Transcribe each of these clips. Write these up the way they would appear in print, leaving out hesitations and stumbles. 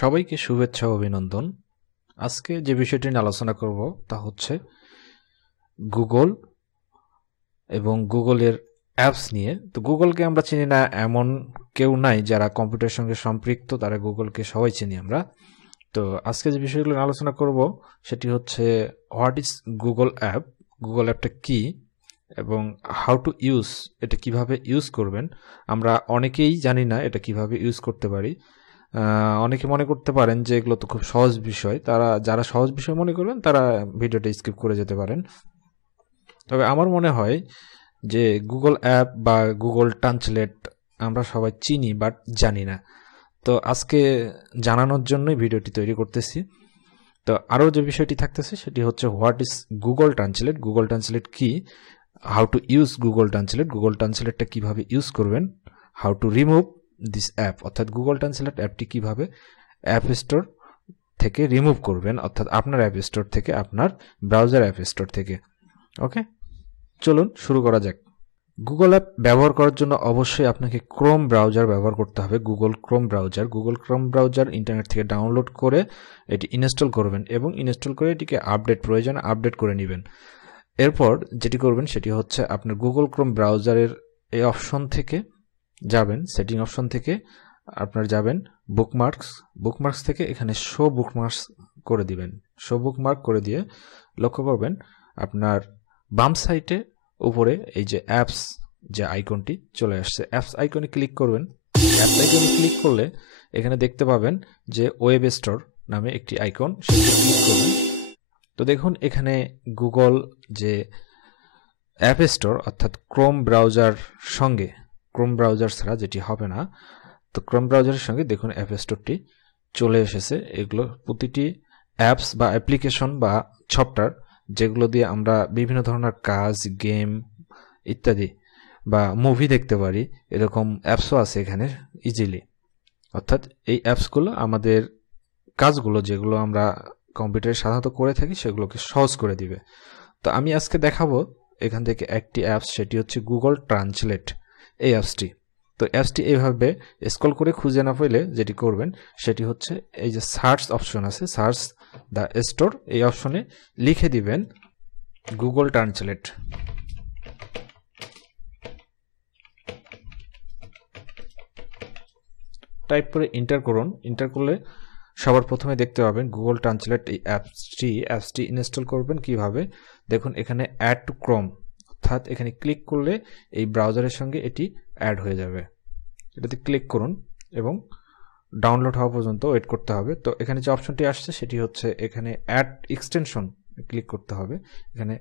সবাইকে শুভেচ্ছা ও অভিনন্দন। আজকে যে বিষয়টি নিয়ে আলোচনা করব তা হচ্ছে গুগল এবং গুগলের অ্যাপস নিয়ে। তো গুগলকে আমরা চিনি না এমন কেউ নাই যারা কম্পিউটারের সঙ্গে সম্পৃক্ত, তারা গুগলকে সবাই চিনি আমরা। তো আজকে যে বিষয়গুলো নিয়ে আলোচনা করব সেটি হচ্ছে what is Google app, Google অ্যাপটা কি এবং হাউ টু ইউজ, এটা কিভাবে ইউজ করবেন। আমরা অনেকেই জানি না এটা কিভাবে ইউজ করতে পারি। অনেকে মনে করতে পারেন যে এগুলো তো খুব সহজ বিষয়, যারা সহজ বিষয় মনে করবেন তারা ভিডিওটা স্কিপ করে যেতে পারেন। তবে আমার মনে হয় যে গুগল অ্যাপ বা গুগল ট্রান্সলেট আমরা সবাই চিনি বাট জানি না। তো আজকে জানানোর জন্যই ভিডিওটি তৈরি করতেছি। তো আরও যে বিষয়টি থাকতেছে সেটি হচ্ছে what is Google Translate, Google Translate কি, how to use Google Translate, Google ট্রান্সলেটটা কিভাবে ইউজ করবেন, how to remove this app, অর্থাৎ গুগল ট্রান্সলেট অ্যাপটি কিভাবে অ্যাপ স্টোর থেকে রিমুভ করবেন, অর্থাৎ আপনার অ্যাপ স্টোর থেকে, আপনার ব্রাউজার অ্যাপ স্টোর থেকে। ওকে, চলুন শুরু করা যাক। গুগল অ্যাপ ব্যবহার করার জন্য অবশ্যই আপনাকে ক্রোম ব্রাউজার ব্যবহার করতে হবে। গুগল ক্রোম ব্রাউজার ইন্টারনেট থেকে ডাউনলোড করে এটি ইনস্টল করবেন এবং ইনস্টল করে এটিকে প্রয়োজনে আপডেট করে নেবেন। এরপর যেটি করবেন সেটি হচ্ছে আপনার গুগল ক্রোম ব্রাউজারের এই অপশন থেকে যাবেন, সেটিং অপশন থেকে আপনার যাবেন বুকমার্কস থেকে এখানে শো বুকমার্কস করে দিবেন। শো বুকমার্ক করে দিয়ে লক্ষ্য করবেন আপনার বাম সাইডে উপরে এই যে অ্যাপস যে আইকনটি চলে আসছে, অ্যাপস আইকনে ক্লিক করবেন। অ্যাপস আইকনে ক্লিক করলে এখানে দেখতে পাবেন যে ওয়েব স্টোর নামে একটি আইকন, সেটি ক্লিক করবেন। তো দেখুন এখানে গুগল যে অ্যাপ স্টোর অর্থাৎ ক্রোম ব্রাউজার ছাড়া যেটি হবে না, তো ক্রোম ব্রাউজারের সঙ্গে দেখুন অ্যাপ স্টোরটি চলে এসেছে। এগুলো প্রতিটি অ্যাপস বা অ্যাপ্লিকেশন বা সফটওয়্যার যেগুলো দিয়ে আমরা বিভিন্ন ধরনের কাজ, গেম ইত্যাদি বা মুভি দেখতে পারি, এরকম অ্যাপসও আছে এখানে ইজিলি। অর্থাৎ এই অ্যাপসগুলো আমাদের কাজগুলো যেগুলো আমরা কম্পিউটারে সাধারণত করে থাকি সেগুলোকে সহজ করে দিবে। তো আমি আজকে দেখাবো এখান থেকে একটি অ্যাপস, সেটি হচ্ছে গুগল ট্রান্সলেট এই অ্যাপসটি। তো অ্যাপসটি এইভাবে স্ক্রল করে খুঁজে না পেলে যেটি করবেন সেটি হচ্ছে এই যে সার্চ অপশন আছে, সার্চ দ্য স্টোর, এই অপশনে লিখে দিবেন গুগল ট্রান্সলেট। টাইপ করে ইন্টার করুন। ইন্টার করলে সবার প্রথমে দেখতে পাবেন গুগল ট্রান্সলেট এই অ্যাপসটি ইনস্টল করবেন কিভাবে। দেখুন এখানে অ্যাড টু ক্রোম, অর্থাৎ এখানে ক্লিক করলে এই ব্রাউজারের সঙ্গে এটি অ্যাড হয়ে যাবে। এটাতে ক্লিক করুন এবং ডাউনলোড হওয়া পর্যন্ত ওয়েট করতে হবে। তো এখানে যে অপশনটি আসছে সেটি হচ্ছে এখানে অ্যাড এক্সটেনশন ক্লিক করতে হবে। এখানে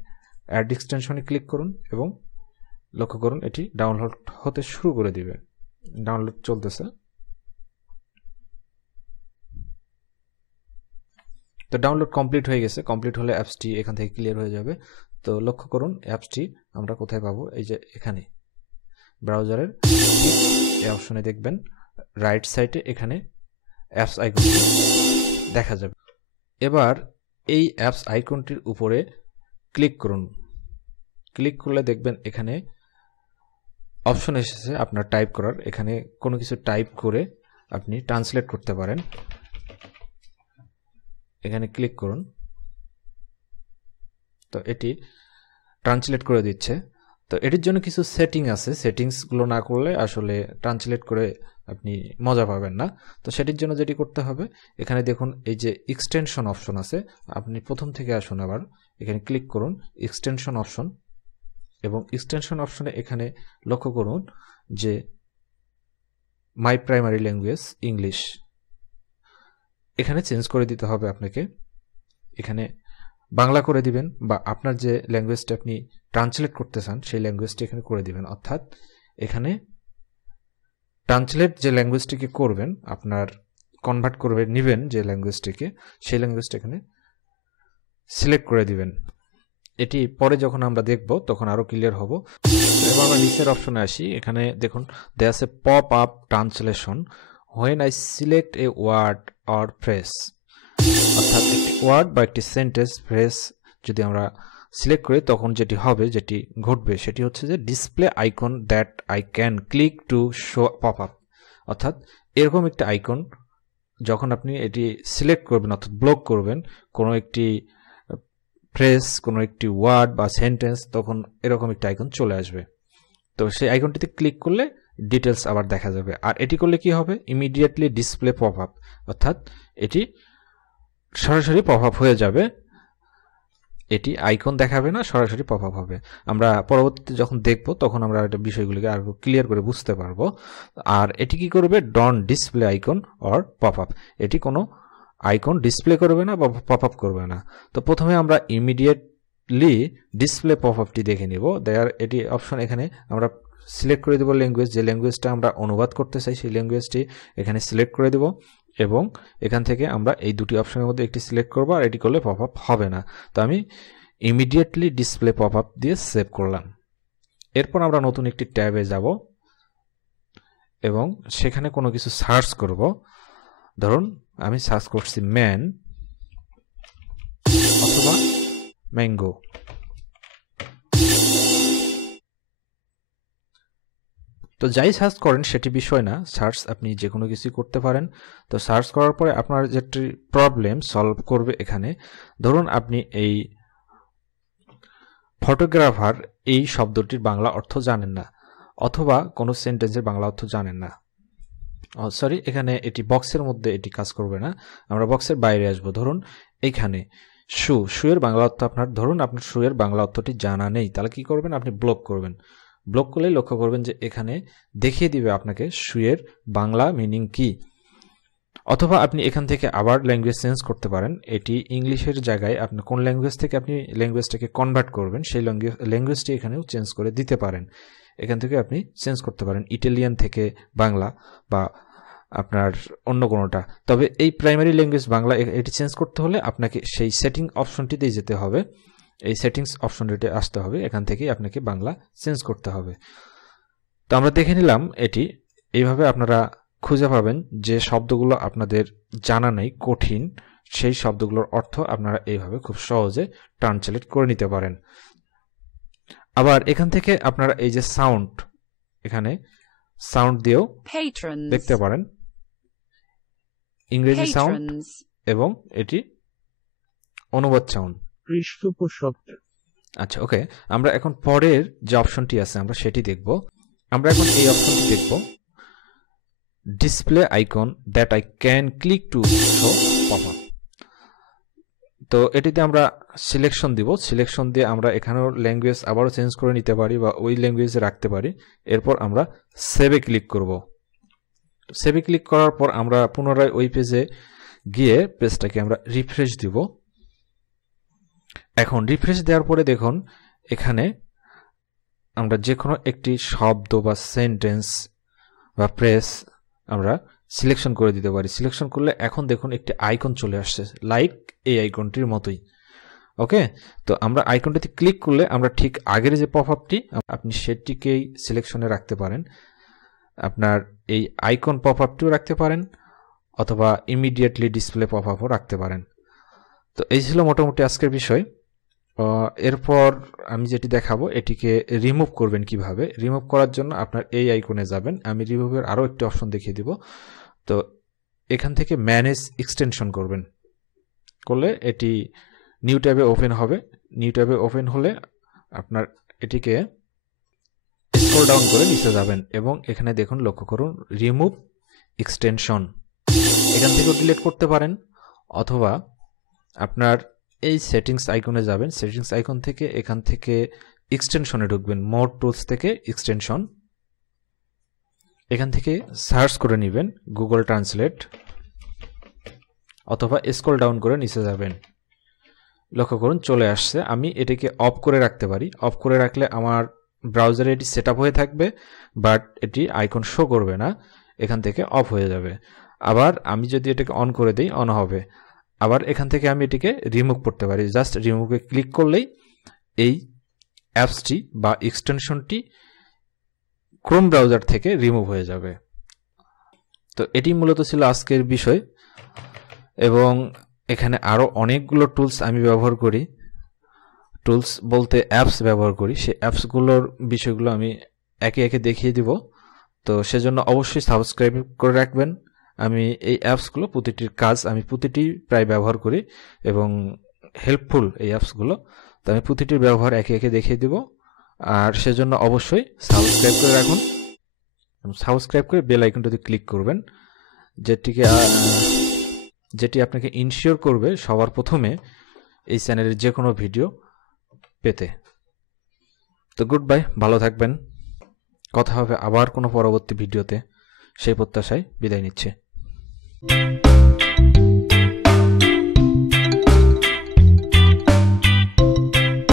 অ্যাড এক্সটেনশনে ক্লিক করুন এবং লক্ষ্য করুন এটি ডাউনলোড হতে শুরু করে দিবে। ডাউনলোড চলতেছে। তো ডাউনলোড কমপ্লিট হয়ে গেছে। কমপ্লিট হলে অ্যাপসটি এখান থেকে ক্লিয়ার হয়ে যাবে। তো লক্ষ্য করুন অ্যাপসটি আমরা কোথায় পাবো, এই যে এখানে ব্রাউজারের এই অপশনে দেখবেন রাইট সাইডে এখানে অ্যাপস আইকনটি দেখা যাবে। এবার এই অ্যাপস আইকনটির উপরে ক্লিক করুন। ক্লিক করলে দেখবেন এখানে অপশন এসেছে আপনার টাইপ করার। এখানে কোনো কিছু টাইপ করে আপনি ট্রান্সলেট করতে পারেন। এখানে ক্লিক করুন, তো এটি ট্রান্সলেট করে দিচ্ছে। তো এটির জন্য কিছু সেটিং আছে, সেটিংসগুলো না করলে আসলে ট্রান্সলেট করে আপনি মজা পাবেন না। তো সেটির জন্য যেটি করতে হবে, এখানে দেখুন এই যে এক্সটেনশন অপশন আছে, আপনি প্রথম থেকে আসুন, আবার এখানে ক্লিক করুন এক্সটেনশন অপশন, এবং এক্সটেনশন অপশনে এখানে লক্ষ্য করুন যে মাই প্রাইমারি ল্যাঙ্গুয়েজ ইংলিশ, এখানে চেঞ্জ করে দিতে হবে আপনাকে। এখানে বাংলা করে দিবেন বা আপনার যে ল্যাঙ্গুয়েজটা আপনি ট্রান্সলেট করতে চান সেই ল্যাঙ্গুয়েজটি এখানে করে দিবেন। অর্থাৎ এখানে ট্রান্সলেট যে ল্যাঙ্গুয়েজটিকে করবেন, আপনার কনভার্ট করবে নেবেন যে ল্যাঙ্গুয়েজটিকে, সেই ল্যাঙ্গুয়েজটা এখানে সিলেক্ট করে দিবেন। এটি পরে যখন আমরা দেখব তখন আরও ক্লিয়ার হব। এবার আমরা নিচের অপশনে আসি। এখানে দেখুন দেয়ার আছে pop up translation when I select a word or phrase, অর্থাৎ একটি ওয়ার্ড বা একটি সেন্টেন্স ফ্রেজ যদি আমরা সিলেক্ট করি তখন যেটি হবে, যেটি ঘটবে সেটি হচ্ছে যে display icon that I can click to show pop up, অর্থাৎ এরকম একটি আইকন যখন আপনি এটি সিলেক্ট করবেন অর্থাৎ ব্লক করবেন কোনো একটি ফ্রেজ, কোনো একটি ওয়ার্ড বা সেন্টেন্স, তখন এরকম একটা আইকন চলে আসবে। তো সেই আইকনটিতে ক্লিক করলে ডিটেলস আবার দেখা যাবে। আর এটি করলে কি হবে, ইমিডিয়েটলি ডিসপ্লে পপ আপ, অর্থাৎ এটি সরাসরি পপ আপ হয়ে যাবে, এটি আইকন দেখাবে না, সরাসরি পপ আপ হবে। আমরা পরবর্তীতে যখন দেখব তখন আমরা এটা বিষয়গুলিকে আরো ক্লিয়ার করে বুঝতে পারবো। আর এটি কি করবে, don't display icon or pop up, এটি কোনো আইকন ডিসপ্লে করবে না বা পপ আপ করবে না। তো প্রথমে আমরা ইমিডিয়েটলি ডিসপ্লে পপ আপটি দেখে নিব। দেয়ার এটি অপশন, এখানে আমরা সিলেক্ট করে দেব ল্যাঙ্গুয়েজ, যে ল্যাঙ্গুয়েজটা আমরা অনুবাদ করতে চাই সেই ল্যাঙ্গুয়েজটি এখানে সিলেক্ট করে দেব, এবং এখান থেকে আমরা এই দুটি অপশনের মধ্যে একটি সিলেক্ট করব। আর এটি করলে পপ আপ হবে না। তো আমি ইমিডিয়েটলি ডিসপ্লে পপ আপ দিয়ে সেভ করলাম। এরপর আমরা নতুন একটি ট্যাবে যাব এবং সেখানে কোনো কিছু সার্চ করব। ধরুন আমি সার্চ করছি ম্যান অথবা ম্যাঙ্গো। তো যাই সার্চ করেন সেটি বিষয় না, সার্চ আপনি যে কোনো কিছুই করতে পারেন। তো সার্চ করার পরে আপনার যেটি প্রবলেম সলভ করবে এখানে, ধরুন আপনি এই ফটোগ্রাফার এই শব্দটির বাংলা অর্থ জানেন না, অথবা কোনো সেন্টেন্সের বাংলা অর্থ জানেন না। সরি, এখানে এটি বক্সের মধ্যে এটি কাজ করবে না, আমরা বক্সের বাইরে আসবো। ধরুন এইখানে শুয়ের বাংলা অর্থ আপনার, ধরুন আপনার শুয়ের বাংলা অর্থটি জানা নেই, তাহলে কি করবেন, আপনি ব্লক করবেন। ব্লক করলেই লক্ষ্য করবেন যে এখানে দেখিয়ে দিবে আপনাকে শুয়ের বাংলা মিনিং কি। অথবা আপনি এখান থেকে আবার ল্যাঙ্গুয়েজ চেঞ্জ করতে পারেন। এটি ইংলিশের জায়গায় আপনি কোন ল্যাঙ্গুয়েজ থেকে আপনি ল্যাঙ্গুয়েজটাকে কনভার্ট করবেন সেই ল্যাঙ্গুয়েজটি এখানেও চেঞ্জ করে দিতে পারেন। এখান থেকে আপনি চেঞ্জ করতে পারেন ইটালিয়ান থেকে বাংলা বা আপনার অন্য কোনোটা। তবে এই প্রাইমারি ল্যাঙ্গুয়েজ বাংলা, এটি চেঞ্জ করতে হলে আপনাকে সেই সেটিং অপশনটিতেই যেতে হবে, এই সেটিংস অপশনটিতে আসতে হবে, এখান থেকেই আপনাকে বাংলা চেঞ্জ করতে হবে। তো আমরা দেখে নিলাম এটি এইভাবে আপনারা খুঁজে পাবেন যে শব্দগুলো আপনাদের জানা নেই, কঠিন, সেই শব্দগুলোর অর্থ আপনারা এইভাবে খুব সহজে ট্রান্সলেট করে নিতে পারেন। আবার এখান থেকে আপনারা এই যে সাউন্ড, এখানে সাউন্ড দিয়েও দেখতে পারেন, ইংরেজি সাউন্ড এবং এটি অনুবাদ সাউন্ড, পৃষ্ঠপোষক। আচ্ছা, ওকে, আমরা এখন পরের যে অপশনটি আছে আমরা সেটি দেখব। আমরা এখন এই অপশনটি দেখব, display icon that I can click to show pop up. তো এটিতে আমরা সিলেকশন দিব, সিলেকশন দিয়ে আমরা এখানেও ল্যাঙ্গুয়েজ আবারও চেঞ্জ করে নিতে পারি বা ওই ল্যাঙ্গুয়েজে রাখতে পারি। এরপর আমরা সেভে ক্লিক করব। সেভে ক্লিক করার পর আমরা পুনরায় ওই পেজে গিয়ে পেজটাকে আমরা রিফ্রেশ দিব। এখন রিফ্রেশ দেওয়ার পরে দেখুন এখানে আমরা যে কোনো একটি শব্দ বা সেন্টেন্স বা প্রেস আমরা সিলেকশন করে দিতে পারি। সিলেকশন করলে এখন দেখুন একটি আইকন চলে আসছে, লাইক এই আইকনটির মতোই। ওকে, তো আমরা আইকনটিতে ক্লিক করলে আমরা ঠিক আগের যে পপ আপটি আপনি সেটিকেই সিলেকশনে রাখতে পারেন। আপনার এই আইকন পপ আপটিও রাখতে পারেন অথবা ইমিডিয়েটলি ডিসপ্লে পপ আপও রাখতে পারেন। তো এই ছিল মোটামুটি আজকের বিষয়। এরপর আমি যেটি দেখাবো এটিকে রিমুভ করবেন কিভাবে। রিমুভ করার জন্য আপনার এই আইকনে যাবেন, আমি রিমুভের আরও একটি অপশন দেখিয়ে দিব। তো এখান থেকে ম্যানেজ এক্সটেনশন করবেন, করলে এটি নিউ ট্যাবে ওপেন হবে। নিউ ট্যাবে ওপেন হলে আপনার এটিকে স্ক্রল ডাউন করে নিচে যাবেন এবং এখানে দেখুন, লক্ষ্য করুন রিমুভ এক্সটেনশন, এখান থেকেও ডিলিট করতে পারেন অথবা আপনার এই সেটিংস আইকনে যাবেন, সেটিংস আইকন থেকে এখান থেকে এক্সটেনশনে ঢুকবেন, মোর টুলস থেকে এক্সটেনশন, এখান থেকে সার্চ করে নেবেন গুগল ট্রান্সলেট অথবা স্ক্রল ডাউন করে নিচে যাবেন। লক্ষ্য করুন চলে আসছে। আমি এটাকে অফ করে রাখতে পারি, অফ করে রাখলে আমার ব্রাউজারে এটি সেট আপ হয়ে থাকবে, বাট এটি আইকন শো করবে না, এখান থেকে অফ হয়ে যাবে। আবার আমি যদি এটাকে অন করে দিই অন হবে। আবার এখান থেকে আমি এটিকে রিমুভ করতে পারি, জাস্ট রিমুভে ক্লিক করলেই এই অ্যাপসটি বা এক্সটেনশনটি ক্রোম ব্রাউজার থেকে রিমুভ হয়ে যাবে। তো এটি মূলত ছিল আজকের বিষয় এবং এখানে আরও অনেকগুলো টুলস আমি ব্যবহার করি, টুলস বলতে অ্যাপস ব্যবহার করি, সেই অ্যাপসগুলোর বিষয়গুলো আমি একে একে দেখিয়ে দিব। তো সেজন্য অবশ্যই সাবস্ক্রাইব করে রাখবেন আমি এই অ্যাপসগুলো প্রতিটির কাজ আমি প্রতিটি প্রায় ব্যবহার করি এবং হেল্পফুল এই অ্যাপসগুলো। তো আমি প্রতিটির ব্যবহার একে একে দেখিয়ে দেব। আর সেজন্য অবশ্যই সাবস্ক্রাইব করে রাখুন। সাবস্ক্রাইব করে বেল আইকনটাতে ক্লিক করবেন, যেটি আপনাকে ইনশিওর করবে সবার প্রথমে এই চ্যানেলের যে কোনো ভিডিও পেতে। তো গুড বাই, ভালো থাকবেন। কথা হবে আবার কোনো পরবর্তী ভিডিওতে, সেই প্রত্যাশায় বিদায় নিচ্ছে।